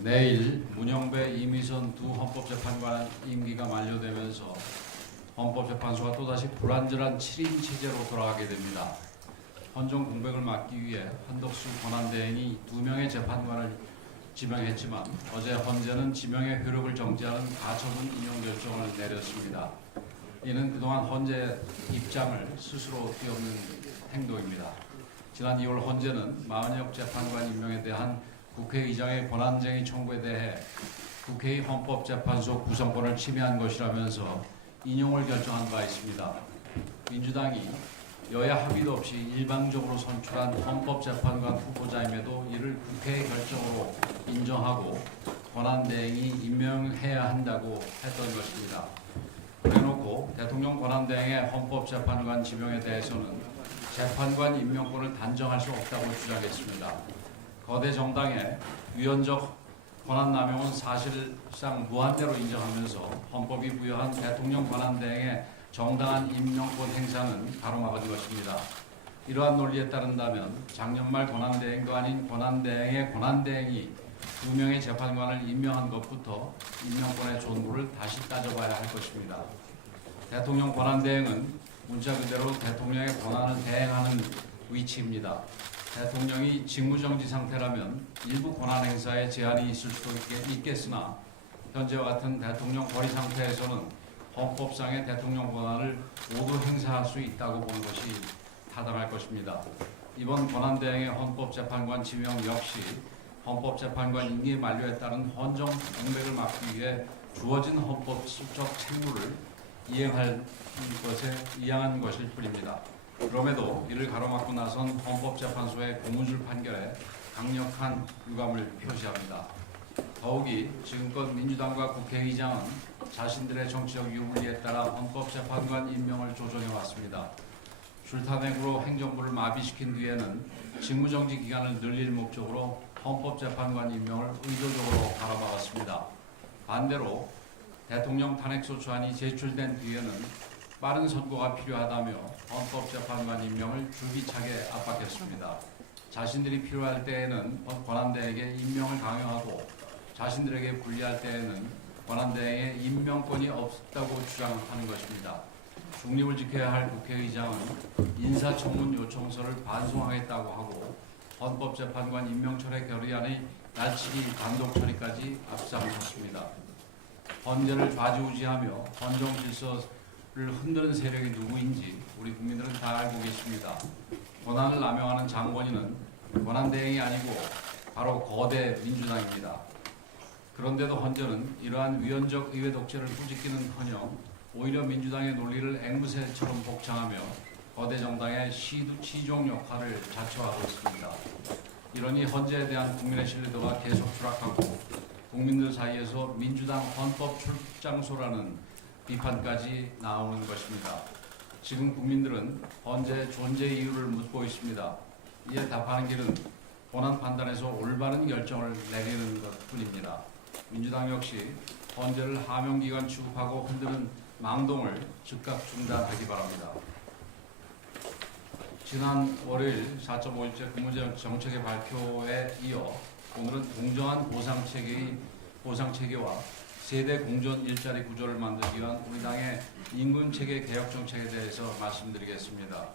내일 문영배, 이미선 두 헌법재판관 임기가 만료되면서 헌법재판소가 또다시 불완전한 7인 체제로 돌아가게 됩니다. 헌정 공백을 막기 위해 한덕수 권한대행이 2명의 재판관을 지명했지만 어제 헌재는 지명의 효력을 정지하는 가처분 인용 결정을 내렸습니다. 이는 그동안 헌재 입장을 스스로 뒤엎는 행동입니다. 지난 2월 헌재는 마은혁 재판관 임명에 대한 국회의장의 권한쟁의 청구에 대해 국회의 헌법재판소 구성권을 침해한 것이라면서 인용을 결정한 바 있습니다. 민주당이 여야 합의도 없이 일방적으로 선출한 헌법재판관 후보자임에도 이를 국회의 결정으로 인정하고 권한대행이 임명해야 한다고 했던 것입니다. 그래놓고 대통령 권한대행의 헌법재판관 지명에 대해서는 재판관 임명권을 단정할 수 없다고 주장했습니다. 거대 정당의 위헌적 권한남용은 사실상 무한대로 인정하면서 헌법이 부여한 대통령 권한대행의 정당한 임명권 행사는 가로막은 것입니다. 이러한 논리에 따른다면 작년 말 권한대행도 아닌 권한대행의 권한대행이 2명의 재판관을 임명한 것부터 임명권의 존부를 다시 따져봐야 할 것입니다. 대통령 권한대행은 문자 그대로 대통령의 권한을 대행하는 위치입니다. 대통령이 직무정지 상태라면 일부 권한 행사에 제한이 있을 수도 있겠으나 현재와 같은 대통령 거리 상태에서는 헌법상의 대통령 권한을 모두 행사할 수 있다고 보는 것이 타당할 것입니다. 이번 권한대행의 헌법재판관 지명 역시 헌법재판관 임기 만료에 따른 헌정 공백을 막기 위해 주어진 헌법적 책무를 이행한 것일 뿐입니다. 그럼에도 이를 가로막고 나선 헌법재판소의 고무줄 판결에 강력한 유감을 표시합니다. 더욱이 지금껏 민주당과 국회의장은 자신들의 정치적 유불리에 따라 헌법재판관 임명을 조정해왔습니다. 줄타맥으로 행정부를 마비시킨 뒤에는 직무정지 기간을 늘릴 목적으로 헌법재판관 임명을 의도적으로 가로막았습니다. 반대로 대통령 탄핵소추안이 제출된 뒤에는 빠른 선거가 필요하다며 헌법재판관 임명을 줄기차게 압박했습니다. 자신들이 필요할 때에는 권한대행에게 임명을 강요하고 자신들에게 불리할 때에는 권한대행의 임명권이 없다고 주장하는 것입니다. 중립을 지켜야 할 국회의장은 인사청문 요청서를 반송하겠다고 하고 헌법재판관 임명철회 결의안의 날치기 단독 처리까지 앞장섰습니다. 헌재를 좌지우지하며 헌정 질서를 흔드는 세력이 누구인지 우리 국민들은 다 알고 계십니다. 권한을 남용하는 장본인은 권한대행이 아니고 바로 거대 민주당입니다. 그런데도 헌재는 이러한 위헌적 의회 독재를 꾸짖기는커녕 오히려 민주당의 논리를 앵무새처럼 복창하며 거대 정당의 시종 역할을 자처하고 있습니다. 이러니 헌재에 대한 국민의 신뢰도가 계속 추락하고 국민들 사이에서 민주당 헌법 출장소라는 비판까지 나오는 것입니다. 지금 국민들은 헌재의 존재 이유를 묻고 있습니다. 이에 답하는 길은 본안 판단에서 올바른 결정을 내리는 것뿐입니다. 민주당 역시 헌재를 하명기관 취급하고 흔드는 망동을 즉각 중단하기 바랍니다. 지난 월요일 4.5일째 근무정책의 발표에 이어 오늘은 공정한 보상체계와 세대 공존 일자리 구조를 만들기 위한 우리 당의 임금체계 개혁 정책에 대해서 말씀드리겠습니다.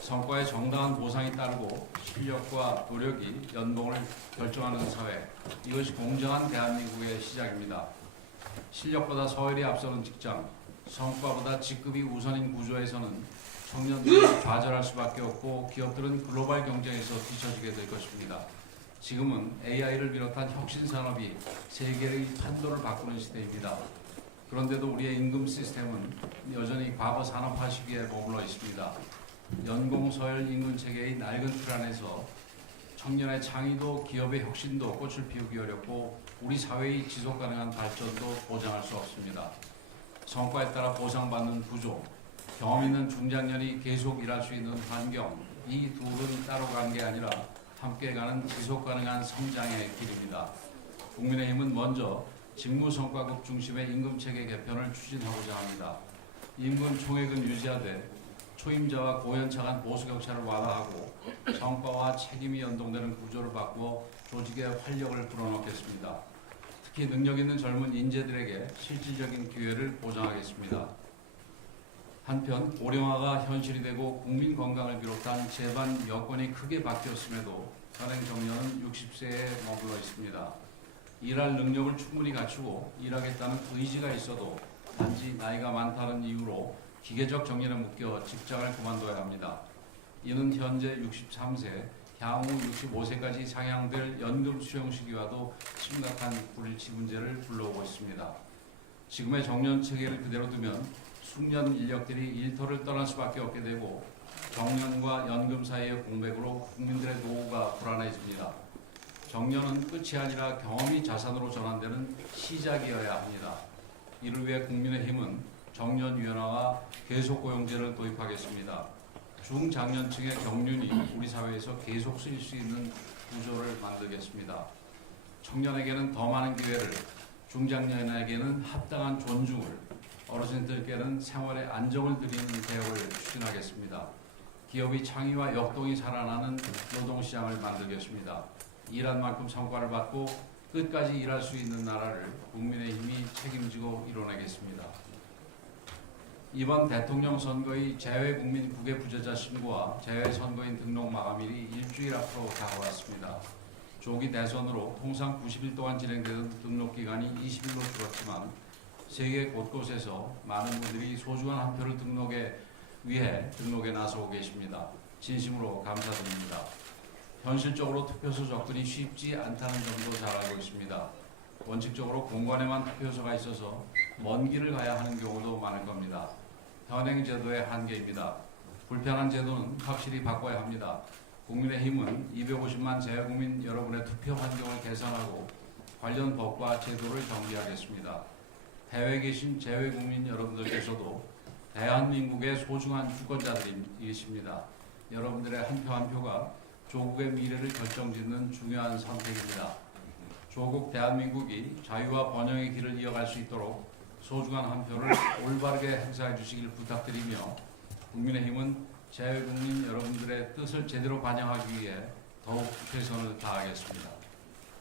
성과에 정당한 보상이 따르고 실력과 노력이 연봉을 결정하는 사회, 이것이 공정한 대한민국의 시작입니다. 실력보다 서열이 앞서는 직장, 성과보다 직급이 우선인 구조에서는 청년들이 좌절할 수밖에 없고 기업들은 글로벌 경쟁에서 뒤처지게 될 것입니다. 지금은 AI를 비롯한 혁신 산업이 세계의 판도를 바꾸는 시대입니다. 그런데도 우리의 임금 시스템은 여전히 과거 산업화 시기에 머물러 있습니다. 연공 서열 임금 체계의 낡은 틀 안에서 청년의 창의도 기업의 혁신도 꽃을 피우기 어렵고 우리 사회의 지속 가능한 발전도 보장할 수 없습니다. 성과에 따라 보상받는 구조, 경험 있는 중장년이 계속 일할 수 있는 환경, 이 둘은 따로 가는 게 아니라 함께 가는 지속 가능한 성장의 길입니다. 국민의힘은 먼저 직무성과급 중심의 임금체계 개편을 추진하고자 합니다. 임금 총액은 유지하되 초임자와 고연차 간 보수격차를 완화하고 성과와 책임이 연동되는 구조를 바꾸어 조직의 활력을 불어넣겠습니다. 특히 능력 있는 젊은 인재들에게 실질적인 기회를 보장하겠습니다. 한편 고령화가 현실이 되고 국민 건강을 비롯한 제반 여건이 크게 바뀌었음에도 현행 정년은 60세에 머물러 있습니다. 일할 능력을 충분히 갖추고 일하겠다는 의지가 있어도 단지 나이가 많다는 이유로 기계적 정년에 묶여 직장을 그만둬야 합니다. 이는 현재 63세, 향후 65세까지 상향될 연금 수령 시기와도 심각한 불일치 문제를 불러오고 있습니다. 지금의 정년 체계를 그대로 두면 숙련 인력들이 일터를 떠날 수밖에 없게 되고 정년과 연금 사이의 공백으로 국민들의 노후가 불안해집니다. 정년은 끝이 아니라 경험이 자산으로 전환되는 시작이어야 합니다. 이를 위해 국민의힘은 정년유연화와 계속고용제를 도입하겠습니다. 중장년층의 경륜이 우리 사회에서 계속 쓰일 수 있는 구조를 만들겠습니다. 청년에게는 더 많은 기회를, 중장년에게는 합당한 존중을, 어르신들께는 생활의 안정을 드리는 개혁을 추진하겠습니다. 기업이 창의와 역동이 살아나는 노동시장을 만들겠습니다. 일한 만큼 성과를 받고 끝까지 일할 수 있는 나라를 국민의힘이 책임지고 이뤄내겠습니다. 이번 대통령 선거의 재외국민 국외 부재자 신고와 재외선거인 등록 마감일이 일주일 앞으로 다가왔습니다. 조기 대선으로 통상 90일 동안 진행되던 등록 기간이 20일로 줄었지만 세계 곳곳에서 많은 분들이 소중한 한 표를 등록에 나서고 계십니다. 진심으로 감사드립니다. 현실적으로 투표소 접근이 쉽지 않다는 점도 잘 알고 있습니다. 원칙적으로 공관에만 투표소가 있어서 먼 길을 가야 하는 경우도 많을 겁니다. 현행 제도의 한계입니다. 불편한 제도는 확실히 바꿔야 합니다. 국민의힘은 250만 재외국민 여러분의 투표 환경을 개선하고 관련 법과 제도를 정비하겠습니다. 해외에 계신 재외국민 여러분들께서도 대한민국의 소중한 주권자들이십니다. 여러분들의 한 표 한 표가 조국의 미래를 결정짓는 중요한 선택입니다. 조국 대한민국이 자유와 번영의 길을 이어갈 수 있도록 소중한 한 표를 올바르게 행사해 주시길 부탁드리며 국민의힘은 재외국민 여러분들의 뜻을 제대로 반영하기 위해 더욱 최선을 다하겠습니다.